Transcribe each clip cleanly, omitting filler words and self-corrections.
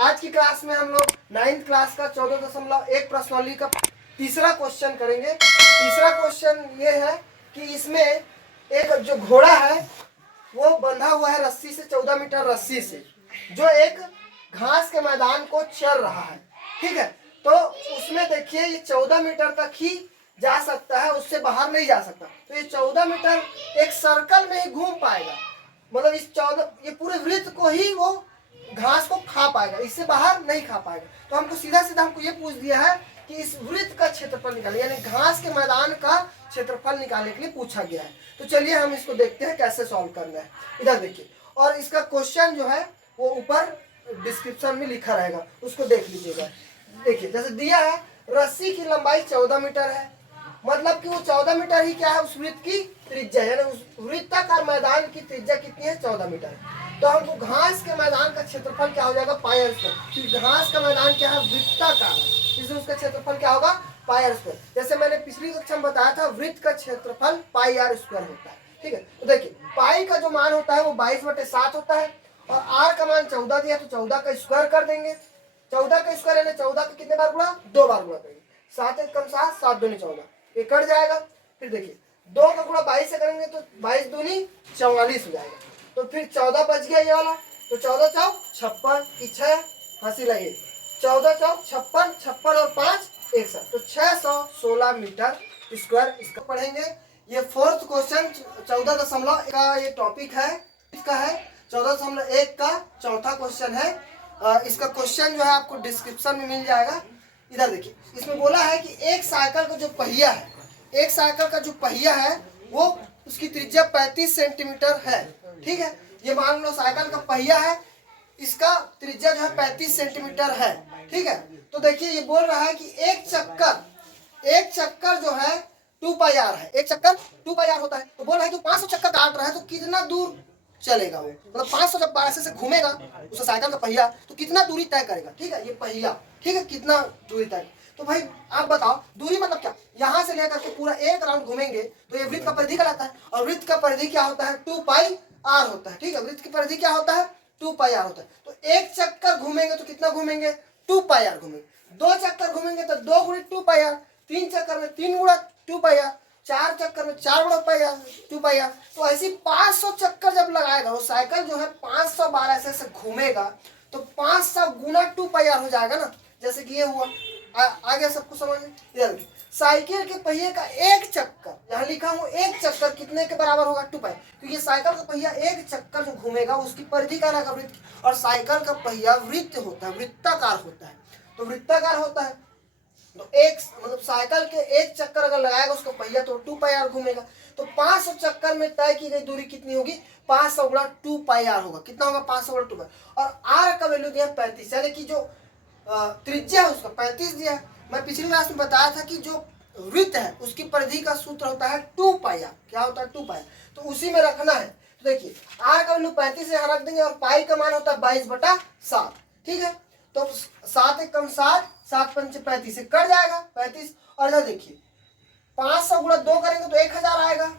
आज की क्लास में हम लोग 9th क्लास का 14.1 प्रश्नावली का तीसरा क्वेश्चन करेंगे। तीसरा क्वेश्चन ये है कि इसमें एक जो घोड़ा है वो बंधा हुआ है रस्सी से, 14 मीटर रस्सी से, जो एक घास के मैदान को चल रहा है। ठीक है, तो उसमें देखिए ये 14 मीटर तक ही जा सकता है, उससे बाहर नहीं जा सकता। तो ये 14 मीटर एक सर्कल में ही घूम पाएगा, मतलब इस 14 ये पूरे वृत्त को ही वो घास को खा पाएगा, इससे बाहर नहीं खा पाएगा। तो हमको सीधा सीधा हमको ये पूछ दिया है कि इस वृत्त का क्षेत्रफल निकालिए, यानी घास के मैदान का क्षेत्रफल निकालने के लिए पूछा गया है। तो चलिए हम इसको देखते हैं कैसे सॉल्व करना है। इधर देखिए, और इसका क्वेश्चन जो है वो ऊपर डिस्क्रिप्शन में लिखा रहेगा, उसको देख लीजिएगा। देखिए जैसे दिया है रस्सी की लंबाई 14 मीटर है, मतलब कि वो 14 मीटर ही क्या है, उस वृत्त की त्रिज्या है, उस वृत्ताकार मैदान की त्रिज्या कितनी है, 14 मीटर है। तो हमको घास के मैदान का क्षेत्रफल क्या हो जाएगा, पाई आर स्क्वायर। घास का मैदान क्या है, वृत्ताकार है, इसलिए उसका क्षेत्रफल क्या होगा, पाई आर स्क्वायर। जैसे मैंने पिछली कक्षा में बताया था, वृत्त का क्षेत्रफल पाई आर स्क्वायर होता है। ठीक है, तो देखिए पाई का जो मान होता है वो 22/7 होता है, और आर का मान 14 दिया, तो 14 का स्क्वायर कर देंगे। 14 का स्क्वायर यानी 14 का कितने बार गुणा, 2 बार गुणा करेंगे। 7 1 कम 7, 7 दूनी 14, ये कट जाएगा। फिर देखिए 2 का गुणा 22 से करेंगे तो 22 दूनी 44 हो जाएगा। तो फिर 14 बच गया ये वाला, तो 14 चौक 56 की 6 हंसी लगे, 14 चौक 56, 56 और 5 61, तो 616 मीटर स्क्वायर इसका पढ़ेंगे। ये फोर्थ क्वेश्चन 14.1 का ये टॉपिक है, इसका है 14.1 का चौथा क्वेश्चन है। इसका क्वेश्चन जो है आपको डिस्क्रिप्शन में मिल जाएगा। इधर देखिए, इसमें बोला है कि एक साइकिल का जो पहिया है, एक साइकिल का जो पहिया है वो उसकी त्रिज्या 35 सेंटीमीटर है। ठीक है, ये मान लो साइकिल का पहिया है, इसका त्रिज्या जो है 35 सेंटीमीटर है। ठीक है, तो देखिए ये बोल रहा है कि एक चक्कर जो है 2 पाई आर है, एक चक्कर 2 पाई आर होता है। तो बोल रहा है कि 500 चक्कर काट रहा है, तो कितना दूर चलेगा वो, मतलब 500 जब ऐसे से घूमेगा उस साइकिल का पहिया, तो कितना दूरी तय करेगा। ठीक है, ये पहिया, ठीक है, कितना दूरी तय। तो भाई आप बताओ दूरी मतलब क्या, यहाँ से लेकर के पूरा एक राउंड घूमेंगे तो ये वृत्त का परिधि कहलाता है, और वृत्त का परिधि क्या होता है, 2 पाई आर होता है। ठीक है, वृत्त की परिधि क्या होता है, 2 पाई आर होता है। तो एक चक्कर घूमेंगे तो कितना घूमेंगे, 2 पाई आर घूमेंगे। 2 चक्कर घूमेंगे तो 2 गुणित 2 पाई आर, 3 चक्कर में 3 गुणा 2 पाई आर, 4 चक्कर में 4 गुणा पाई आर 2 पाई आर। तो ऐसी 500 चक्कर जब लगाएगा वो साइकिल जो है 500 बार ऐसे घूमेगा, तो 500 गुना 2 पाई आर हो जाएगा ना, जैसे कि ये हुआ। आ गया सबको समझ में। इधर साइकिल के पहिए का एक चक्कर, यहाँ लिखा हूँ एक चक्कर कितने के बराबर होगा, 2 पाई, क्योंकि साइकिल का पहिया एक चक्कर जो घूमेगा उसकी परिधि क्या रहेगा, वृत्त, और साइकिल का पहिया वृत्त होता है, वृत्ताकार होता है। तो वृत्ताकार होता है तो एक मतलब साइकिल के एक चक्कर अगर लगाएगा उसका पहिया तो 2 पाई आर घूमेगा। तो 500 चक्कर में तय की गई दूरी कितनी होगी, 500 गुणा 2 पाई आर होगा। कितना होगा, 500 गुणा 2 पाई, और आर का वैल्यू दिया 35, यानी कि जो त्रिज्या है उसका 35 दिया है। मैं पिछली क्लास में बताया था कि जो वृत्त है उसकी परिधि का सूत्र होता है 2 पाई आर, क्या होता है, 2 पाई, तो उसी में रखना है। तो देखिए आर का वैल्यू 35 यहाँ रख देंगे, और पाई का मान होता है 22/7। ठीक है, तो 7 1 कम 7, 7 5 35 से कट जाएगा 35। और इधर देखिए 500 गुणा 2 करेंगे तो 1000 आएगा,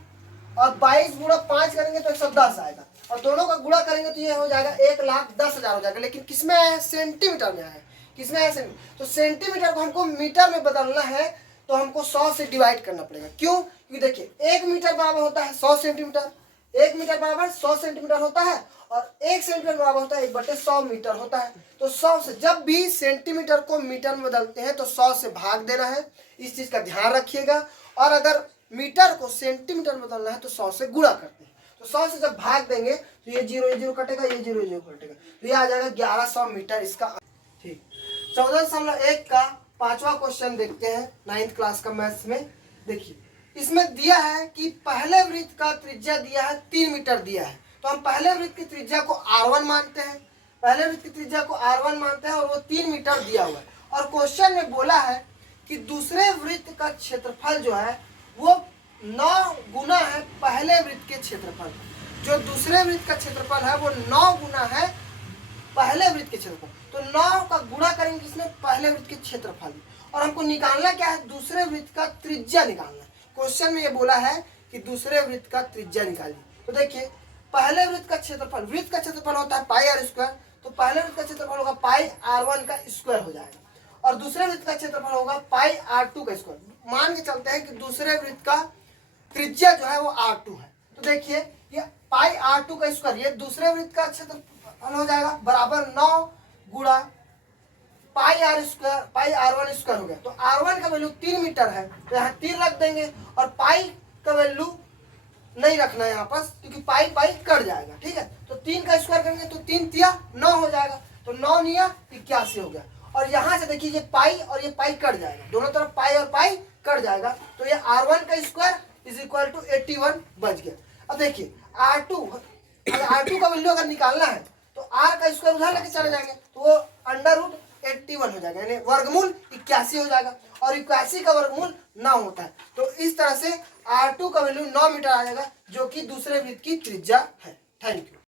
और 22 गुणा 5 करेंगे तो 110 आएगा, और दोनों का गुणा करेंगे तो ये हो जाएगा 1,10,000 हो जाएगा। लेकिन किसमें आया है, सेंटीमीटर में आया है। किसमें आया सेंटीमीटर, तो सेंटीमीटर को हमको मीटर में बदलना है, तो हमको 100 से डिवाइड करना पड़ेगा। क्यों, क्योंकि देखिए 1 मीटर बराबर होता है 100 सेंटीमीटर, 1 मीटर बराबर 100 सेंटीमीटर होता है, और 1 सेंटीमीटर बराबर होता है 1/100 मीटर होता है। तो 100 से जब भी सेंटीमीटर को मीटर में बदलते हैं तो 100 से भाग देना है, इस चीज का ध्यान रखिएगा। और अगर मीटर को सेंटीमीटर में बदलना है तो 100 से गुणा करते हैं। तो 100 से जब भाग देंगे तो ये 0 कटेगा, ये 0 कटेगा, तो ये आ जाएगा 1100 मीटर इसका। ठीक, 14.1 का 5वां क्वेश्चन देखते हैं 9th क्लास का मैथ्स में। देखिए इसमें दिया है कि पहले वृत्त का त्रिज्या दिया है 3 मीटर दिया है, तो हम पहले वृत्त की त्रिज्या को R1 मानते हैं, पहले वृत्त की त्रिज्या को R1 मानते हैं, और वो 3 मीटर दिया हुआ है। और क्वेश्चन में बोला है कि दूसरे वृत्त का क्षेत्रफल जो है वो 9 गुना है पहले वृत्त के क्षेत्रफल। जो दूसरे वृत्त का क्षेत्रफल है वो 9 गुना है पहले वृत्त के क्षेत्रफल। तो 9 का गुणा करेंगे इसमें पहले वृत्त के क्षेत्रफल, और हमको निकालना क्या है, दूसरे वृत्त का त्रिज्या निकालना है। क्वेश्चन में ये बोला है कि दूसरे वृत्त का त्रिज्या निकालिए। तो देखिए पहले वृत्त का क्षेत्रफल, वृत्त का क्षेत्रफल होता है पाई आर स्क्वायर, तो पहले वृत्त का क्षेत्रफल होगा पाई r1 का स्क्वायर हो जाएगा और दूसरे वृत्त का क्षेत्रफल होगा पाई r2 का स्क्वायर। मान के चलते हैं कि दूसरे वृत्त का त्रिज्या जो है वो r2 है, तो देखिए ये पाई r2 का स्क्वायर, ये दूसरे वृत्त का क्षेत्रफल हो जाएगा बराबर 9 गुणा पाई r square pi r1 square हो गया। तो r1 का वैल्यू 3 मीटर है, तो यहाँ 3 रख देंगे और पाई का वैल्यू नहीं रखना है यहाँ पर, क्योंकि पाई पाई कट जाएगा। ठीक है, तो 3 का स्क्वायर करेंगे तो 3 तिया 9 हो जाएगा, तो 9 निया 81 हो गया। और यहाँ से देखिए ये पाई और ये पाई कट जाएगा, दोनों तरफ पाई और पाई कट जाएगा, तो ये r1 का स्क्वायर इज इक्वल टू 81 बच गया। अब देखिए r2 का वैल्यू अगर निकालना है तो r का स्क्वायर उधर लेके चले जाएंगे, तो वो √81 हो जाएगा, यानी वर्गमूल 81 हो जाएगा और 81 का वर्गमूल 9 होता है। तो इस तरह से r2 का वैल्यू 9 मीटर आ जाएगा, जो कि दूसरे वृत्त की त्रिज्या है। Thank you.